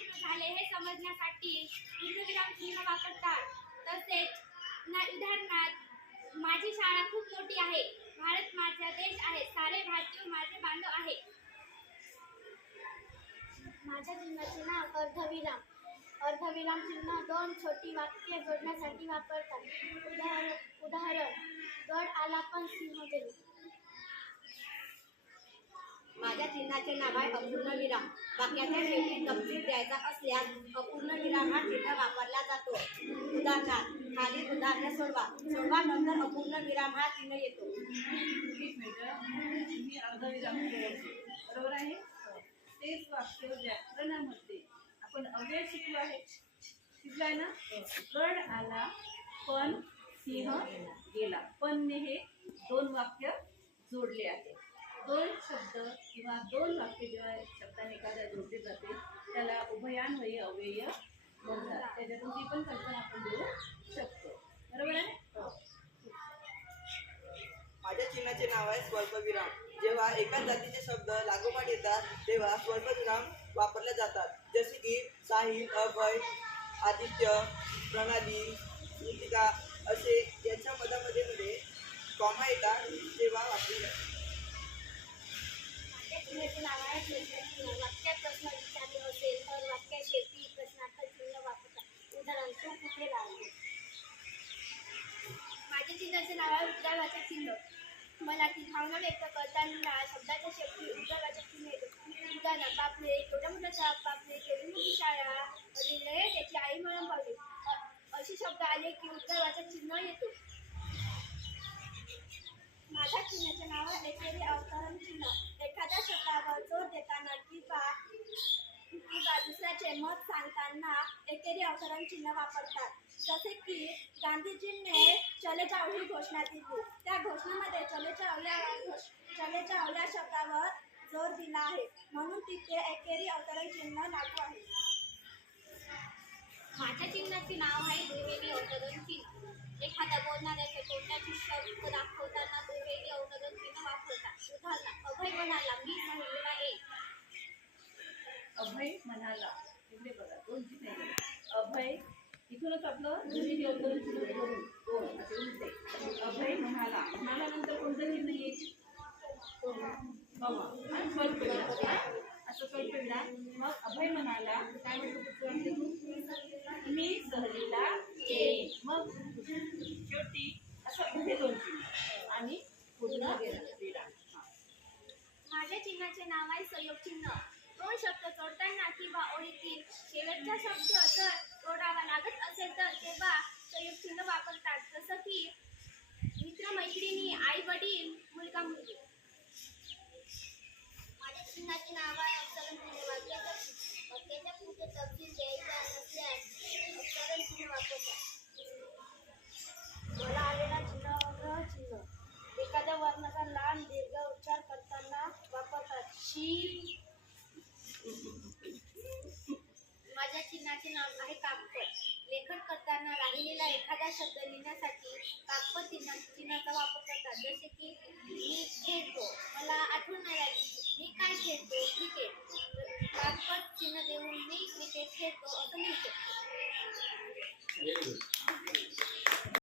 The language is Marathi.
पूर्ण झाले हे समजण्यासाठी पूर्णविराम चिन्ह वापरतात. तसेच उदाहरणार्थ माझी शाळा खूप मोठी आहे, भारत माझा देश आहे, सारे भारतीय माझे बांधव आहे. माझ्या चिन्हाचे नाव अर्धविराम. अर्धविराम चिन्ह दोन छोटी वाक्ये जोडण्यासाठी वापरतात. उदाहरण गड आला पण सिंह गेले. माझ्या चिन्हाचे नाव आहे अपूर्ण विराम. वाक्याच्या शेवटी तपशील द्यायचा असल्यास अपूर्ण विराम हा चिन्ह वापरला जातो. उदाहरणार्थ खालील उदाहरणे सोडवा. सोडवा नंतर अपूर्ण विराम हा चिन्ह येतो. तुम्ही अर्धविराम बरोबर आहे. तेच वाक्य व्याकरणामध्ये आपण अव्यय शिकलाय ना. गड आला पण सिंह गेला. पण हे दोन वाक्य जोडले आहे. दोन शब्द किंवा दोन वाक्य जेव्हा शब्दाने एखाद्या जोडले जाते त्याला उभयान्वयी अव्यय म्हणतात. त्याच्यातून ती पण कल्पना आपण देऊ शकतो. बरोबर आहे. माझ्या चिन्हाचे नाव आहे स्वल्पविराम. जेव्हा एकाच जातीचे शब्द लागोपाठ येतात तेव्हा स्वल्पविराम वापरले जातात. जसे की साहिल, अभय, आदित्य, प्रणाली, कृतिका असे यांच्या मधामध्ये कॉमा येतात तेव्हा वापरले जातात. चिन्हाचे नाव आहे प्रश्नचिन्ह. वाक्यात प्रश्न विचारले असेल तर वाक्यात शेवटी प्रश्नार्थ चिन्ह वापरतात. उदाहरण तू कुठे राहतो. माझ्या चिन्हाचे नाव आहे उद्गारवाचक चिन्ह. मला ती भावना व्यक्त करताना शब्दाच्या शेवटी उद्गारवाचक चिन्ह येतो. उदाहरण बापरे एवढा मोठा साप, बापरे केवढी मोठी शाळा, अरे त्याची आई मरण पावली. असे शब्द आले की उद्गारवाचक चिन्ह येतो. माझ्या चिन्हाचे नाव आहे एकेरी अवतरण चिन्ह. एखाद्या शब्दावर जोर देताना किंवा दुसऱ्याचे मत सांगताना एकेरी अवतरण चिन्ह वापरतात. जसे की गांधीजींनी चले जाओ ही घोषणा दिली. त्या घोषणेमध्ये चले जाओ या शब्दावर जोर दिला आहे, म्हणून तिथे एकेरी अवतरण चिन्ह लागू आहे. माझ्या चिन्हाचे नाव आहे दुहेरी अवतरण चिन्ह. एखाद्या बोलणाऱ्याचे तोंडाची शब्द दाखवताना दुहेरी अवतरण चिन्ह वापरतात. उदाहरण अभय म्हणाला मी सांगितलेला एक. अभय म्हणाला. इकडे बघा दोन चिन्ह आहेत. अभय इथूनच आपलं दुहेरी अवतरण चिन्ह दोन असे उलटे. अभय म्हणाला. म्हणाल्यानंतर कोणतं चिन्ह येईल. स्वल्पविराम. असं स्वल्पविराम. मग अभय म्हणाला काय म्हणतो मी सहलीला येईन. मग शेवटी असं हे दोन चिन्ह आणि पूर्ण विराम. माझ्या चिन्हाचे नाव आहे संयोग चिन्ह. दोन शब्द जोडताना किंवा ओळीतील शेवटचा शब्द जर जोडावा लागत असेल तर तेव्हा संयोग चिन्ह वापरतात. जसं की मित्र मैत्रिणी, आई वडील, मुलगा मुलगी. माझ्या चिन्हाचे नाव आहे अवतरण चिन्ह. वाक्याच्या पुढे तपशील द्यायचा नसल्यास अवतरण चिन्ह वापरतात. मला आलेला चिन्ह चिन्ह. एखाद्या वर्णाचा लहान दीर्घ उच्चार करताना वापरतात. शी. माझ्या चिन्हाचे नाव आहे कागपद. लेखन करताना राहिलेला एखादा शब्द लिहिण्यासाठी कागपद चिन्हाचा वापर करतात. जसे की मी खेळतो. मला आठवण नाही आली. मी काय खेळतो. क्रिकेट. कागपद चिन्ह देऊन मी क्रिकेट खेळतो असं लिहू शकतो.